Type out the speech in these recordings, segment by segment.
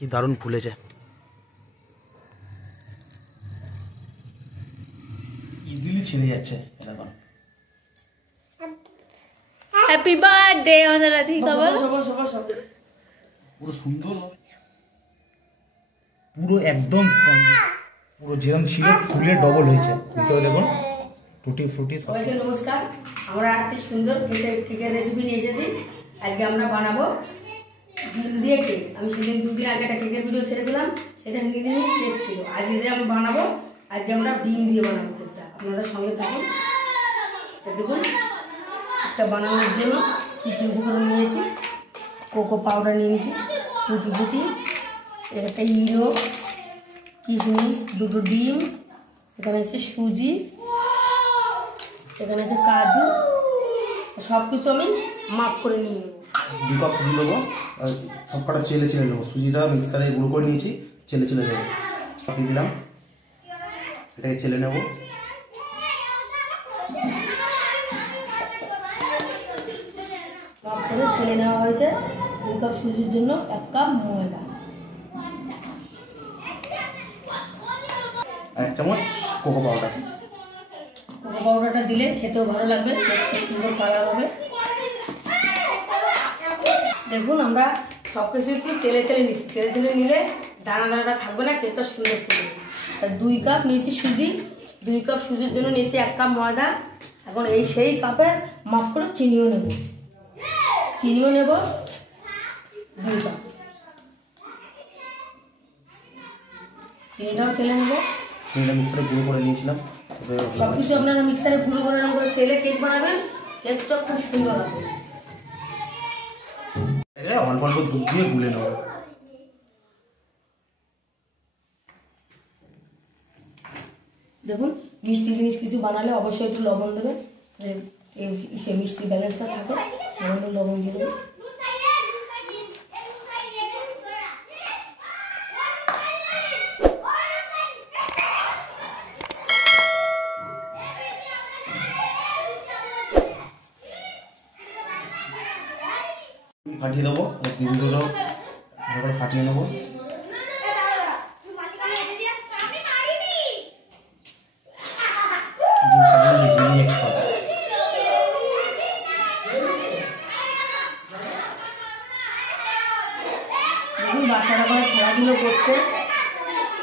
কি দারুণ ফুলেছে। ইজিলি ছিঁড়ে যাচ্ছে। দেখো হ্যাপি বার্থডে আমাদের রাধিকা বলো। পুরো সুন্দর, পুরো একদম স্পঞ্জি, পুরো যেরকম ছিল ফুলের ডবল হয়েছে। ভিতরে দেখুন টুটি ফ্রুটি। সবাইকে নমস্কার। আমরা একটি সুন্দর কেকের রেসিপি নিয়ে এসেছি। আজকে আমরা বানাবো ডিম দিয়ে কেক। আমি সেদিন 2 দিন আগে একটা কেকের ভিডিও ছেড়েছিলাম, সেটা নিরামিষ কেক ছিল। আজকে যে আমি বানাবো, আজকে আমরা ডিম দিয়ে বানাবো কেকটা। আপনারা সঙ্গে থাকুন। দেখুন একটা বানানোর জন্য কী কী উপকরণ নিয়েছি। কোকো পাউডার নিয়ে নিয়েছি, টুটি ফুটি, একটা ইনো, কিশমিশ, 2টো ডিম, এখানে আছে সুজি, এখানে আছে কাজু। সব কিছু আমি মাপ করে নিয়ে নেবো। 2 কাপ সুজি নেবো, সব কটা চেলে নেবো। সুজিটা মিক্সারে গুঁড়ো করে নিয়েছি, চেলে নেবো। পাঠিয়ে দিলাম, এটাকে চেলে নেবো। মাপ করে চেলে নেওয়া হয়েছে। 2 কাপ সুজির জন্য 1 কাপ ময়দা, 1 চামচ কোকো পাউডার। কোকো পাউডারটা দিলে খেতেও ভালো লাগবে, সুন্দর কালার হবে। দেখুন আমরা সব কিছু একটু চেলে নিচ্ছি। চেলে নিলে দানা দানাটা থাকবে না, কেকটা সুন্দর করবে। 2 কাপ নিয়েছি সুজি, 2 কাপ সুজির জন্য নিয়েছি 1 কাপ ময়দা। এখন সেই কাপের মাপ করে চিনিও নেব 2 কাপ। চিনিটাও চেলে নেব। চিনিটা মিক্সারে গুঁড়ো করে নিয়েছিলাম। সব কিছু আপনারা মিক্সারে গুঁড়ো করে নেবেন, চেলে কেক বানাবেন, কেকটা খুব সুন্দর হবে। অল্প অল্প দুধ দিয়ে গুলে নেব। দেখুন মিষ্টি জিনিস কিছু বানালে অবশ্যই একটু লবণ দেবেন, সে মিষ্টির ব্যালেন্সটা থাকে। সামান্য লবণ দিয়ে দেবেন। ফাটিয়ে দেবো, ডিমগুলো ভালো করে ফাটিয়ে নেবো। দেখুন বাচ্চারা করে খেলাধুলো করছে,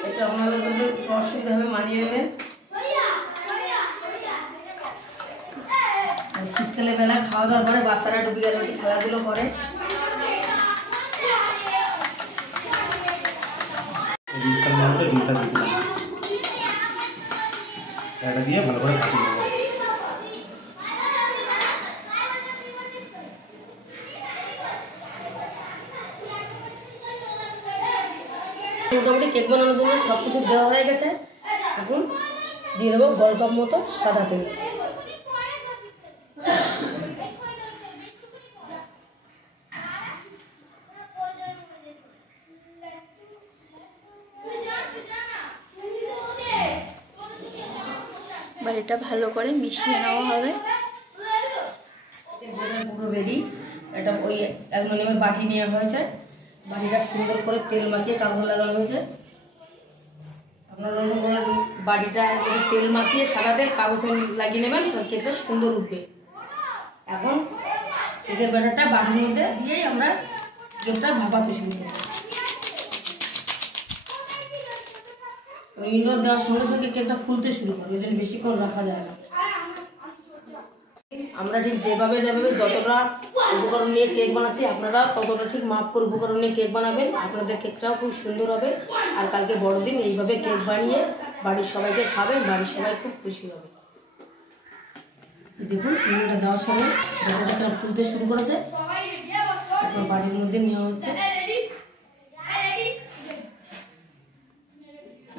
এটা আপনাদের জন্য অসুবিধা হবে, মানিয়ে নেবেন। শীতকালে বেলা খাওয়া দাওয়ার পরে বাচ্চারা ডুবি গেলে খেলাধুলো করে। এটা দিয়ে ভালো করে ফাটিয়ে নেবো। মোটামুটি কেক বানানোর জন্য সব কিছু দেওয়া হয়ে গেছে। এখন দিয়ে দেবো 1 কাপ মতো সাদা তেল। এবার এটা ভালো করে মিশিয়ে নেওয়া হবে। পুরো রেডি। এটা ওই অ্যালুমিনিয়ামের বাটি নেওয়া হয়েছে, বাটিটা সুন্দর করে তেল মাখিয়ে কাগজ লাগানো হয়েছে। আপনারা বাটিটা তেল মাখিয়ে সাদা তেল কাগজে লাগিয়ে নেবেন, কেকটা সুন্দর উঠবে। এখন কেকের ব্যাটারটা বাটির মধ্যে দিয়েই আমরা কেকটা ভাপাতে শুরু করব। ইন্ডোর দেওয়ার সঙ্গে সঙ্গে কেকটা ফুলতে শুরু করবে, ওই জন্য বেশিক্ষণ রাখা যায় না। আমরা ঠিক যেভাবে যতটা উপকরণ নিয়ে কেক বানাচ্ছি, আপনারা ততটা ঠিক মাপ করে উপকরণ নিয়ে কেক বানাবেন। আপনাদের কেকটাও খুব সুন্দর হবে। আর কালকে বড়দিন, এইভাবে কেক বানিয়ে বাড়ির সবাইকে খাবেন, বাড়ির সবাই খুব খুশি হবে। দেখুন ইনোটা দেওয়ার সঙ্গে ব্যাটারটা ফুলতে শুরু করেছে। এখন বাড়ির মধ্যে নেওয়া হচ্ছে।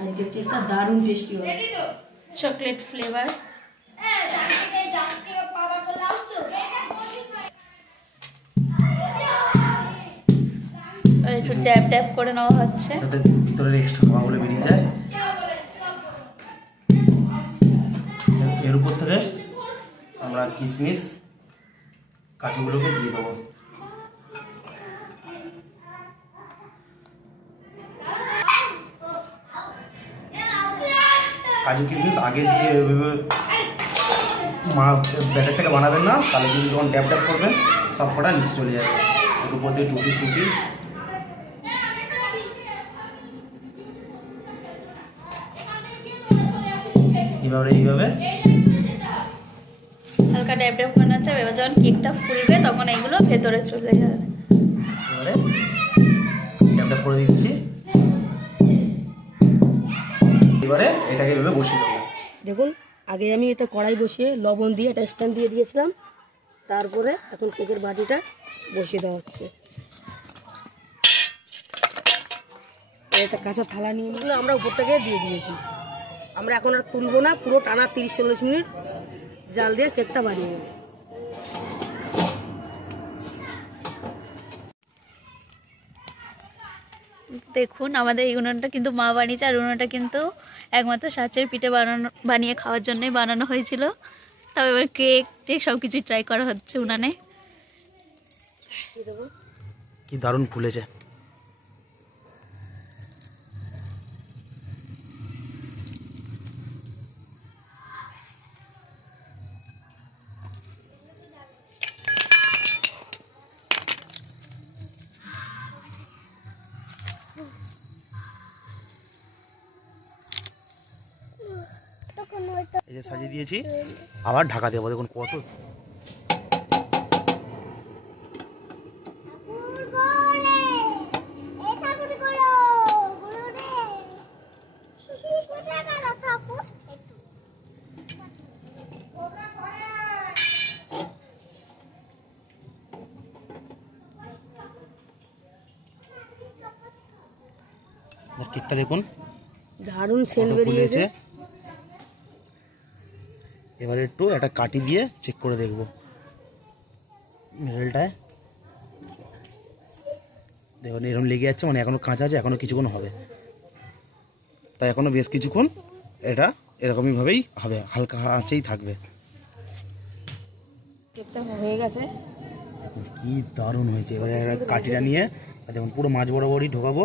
আজকের কেকটা দারুণ টেস্টি হবে, চকলেট ফ্লেভার। একটু ড্যাব ড্যাব করে নেওয়া হচ্ছে, যাতে ভিতরের এক্সট্রা হাওয়াগুলো বেরিয়ে যায়। এর উপর থেকে আমরা কিশমিশ কাজুগুলোকে দিয়ে দেবো। কাজু কিশমিশ আগে দিয়ে ব্যাটারটাকে বানাবেন না, তাহলে কিন্তু যখন ড্যাব ড্যাব করবেন সব কটা নিচে চলে যাবে। এর উপর দিয়ে টুটি ফুটি এইভাবে হালকা ড্যাব ড্যাব করে নাচ্ছে। এবার যখন কেকটা ফুলবে তখন এগুলো ভেতরে চলে যাবে। এবারে ড্যাব ড্যাব করে দিচ্ছি। এবারে এটাকে এভাবে বসিয়ে দেবো। দেখুন আগে আমি এটা কড়াই বসিয়ে লবণ দিয়ে একটা স্ট্যান্ড দিয়ে দিয়েছিলাম, তারপরে এখন কেকের বাটিটা বসিয়ে দেওয়া হচ্ছে। একটা কাঁচা থালা নিয়ে নিলে আমরা উপর থেকে দিয়ে দিয়েছি। আমরা এখন আর তুলবো না, পুরো টানা 30-40 মিনিট জাল দিয়ে কেকটা বানিয়ে নেব। দেখুন আমাদের এই উনুনটা কিন্তু মা বানিয়েছে, আর উনুনটা কিন্তু একমাত্র সাঁচের পিঠে বানিয়ে খাওয়ার জন্যই বানানো হয়েছিল। তবে এবার কেক টেক সব কিছু ট্রাই করা হচ্ছে উনানে। কি দারুণ ফুলেছে। এই যে সাজিয়ে দিয়েছি, আবার ঢাকা দেবো। দেখুন কত কেকটা দেখুন দারুণ সেন্ট বেরিয়েছে। এবারে একটু একটা কাটি দিয়ে চেক করে দেখবো মিডলটায়। দেখুন এরকম লেগে যাচ্ছে, মানে এখনো কাঁচা আছে, এখনো কিছুক্ষণ হবে। তাই এখনো বেশ কিছুক্ষণ এটা এরকমই ভাবেই হবে, হালকা আঁচেই থাকবে। কেকটা হয়ে গেছে। কি দারুণ হয়েছে। এবারে কাঠিটা নিয়ে দেখুন পুরো মাছ বরাবরই ঢোকাবো।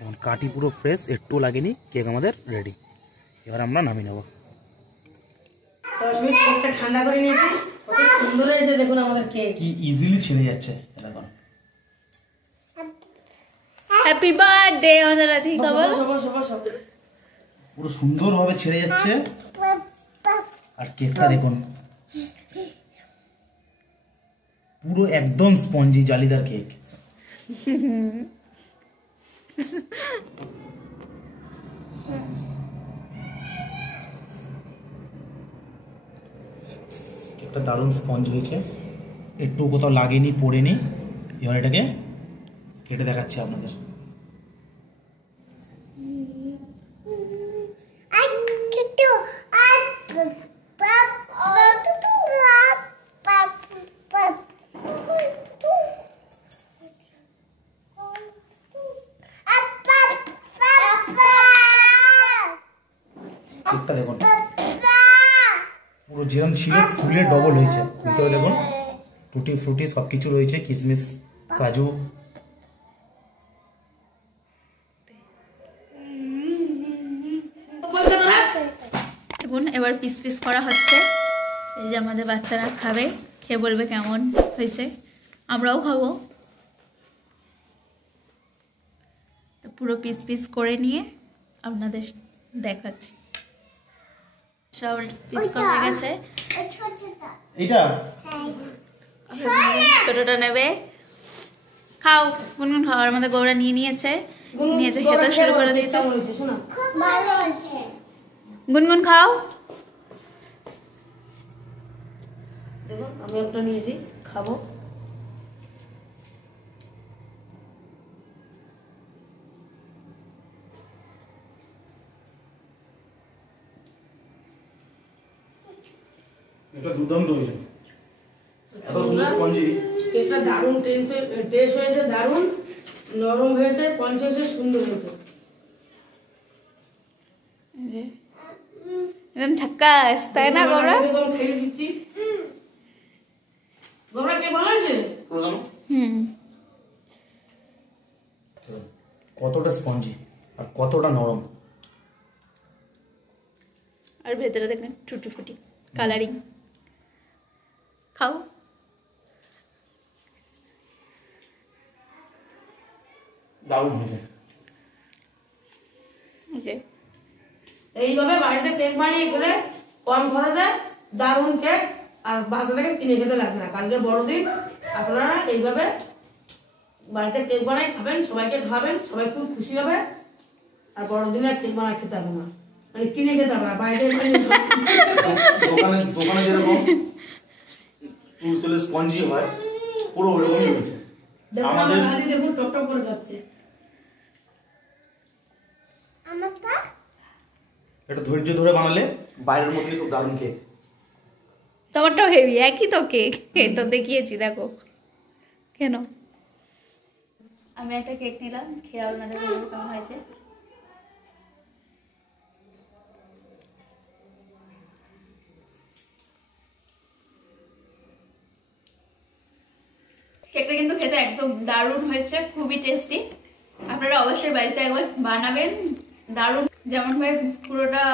এখন কাঠি পুরো ফ্রেশ, একটু লাগেনি, কেক আমাদের রেডি। এবার আমরা নামিয়ে নেব। 10 মিনিট কেকটা ঠান্ডা করে নিয়েছি, কত সুন্দর হয়েছে দেখুন আমাদের কেক। কি ইজিলি ছিঁড়ে যাচ্ছে দেখুন। হ্যাপি বার্থডে আমাদের রাধিকা বলো। পুরো সুন্দরভাবে ছিঁড়ে যাচ্ছে। আর কেকটা দেখুন পুরো একদম স্পঞ্জি জালিদার কেক। কেকটা দারুণ স্পঞ্জ হয়েছে, একটু কোথাও লাগেনি, পড়েনি। এবার এটাকে কেটে দেখাচ্ছি আপনাদের। কেকটা দেখুন পুরো যেরকম ছিল ফুলে ডবল হয়েছে। ভিতরে দেখুন টুটি ফ্রুটি সব কিছু রয়েছে, কিশমিশ কাজু। দেখুন এবার পিস পিস করা হচ্ছে। এই যে আমাদের বাচ্চারা খাবে, খেয়ে বলবে কেমন হয়েছে, আমরাও খাবো। তো পুরো পিস পিস করে নিয়ে আপনাদের দেখাচ্ছি। সব পিস করা হয়ে গেছে। এইটা ছোটটা নেবে, খাও গুনগুন খাও। আর আমাদের গৌরা নিয়ে নিয়েছে, খেতে শুরু করে দিয়েছে। গুনগুন খাও। দেখুন আমি একটা নিয়েছি, খাবো। এটা দুর্দান্ত হয়েছে, এত সুন্দর স্পঞ্জি। কেকটা দারুণ টেস্ট হয়েছে, দারুণ নরম হয়েছে, পঞ্চ হয়েছে, সুন্দর হয়েছে। একদম ঝাক্কাস, তাই না গৌরা? খেয়ে দিচ্ছি। গৌরা কে ভালো হয়েছে? হুম, কতটা স্পঞ্জি। আর কতটা নরম। আর ভেতরে দেখেন টুটি ফুটি কালারিং। খাও। দারুণ হয়েছে। যে এইভাবে বাড়িতে কেক বানিয়ে খেলে কম খরচে দারুণ কেক, আর বাজার থেকে কিনে খেতে লাগবে না। কালকে বড়দিন, আপনারা এইভাবে বাড়িতে কেক বানাই খাবেন, সবাইকে খাবেন, সবাই খুব খুশি হবে। আর বড়দিনে কেক বানায় খেতে হবে না, মানে কিনে খেতে হবে না, বাড়িতে দোকানে যেরকম তুলতুলে স্পঞ্জি হয় পুরো ওরকমই হয়েছে। আমাদের হাতে দেখুন টপ টপ করে যাচ্ছে। এটা ধৈর্য ধরে বানালে বাইরের মতনই খুব দারুণ কেক। তোমারটাও হেভি, একই তো কেক, তো দেখিয়েছি দেখো। কেন আমি একটা কেক নিলাম, খেয়ে আপনাদের বলবো কেমন হয়েছে। কেকটা কিন্তু খেতে একদম দারুণ হয়েছে, খুবই টেস্টি। আপনারা অবশ্যই বাড়িতে একবার বানাবেন, দারুণ যেমন ভাবে পুরোটা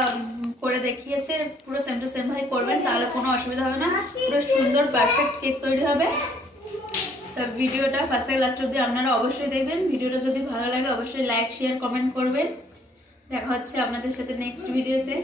করে দেখিয়েছে পুরো সেম টু সেম ভাবে করবেন, তাহলে কোনো অসুবিধা হবে না, পুরো সুন্দর পারফেক্ট কেক তৈরি হবে। তো ভিডিওটা ফার্স্ট থেকে লাস্ট অবধি আপনারা অবশ্যই দেখবেন। ভিডিওটা যদি ভালো লাগে অবশ্যই লাইক শেয়ার কমেন্ট করবেন। দেখা হচ্ছে আপনাদের সাথে নেক্সট ভিডিওতে।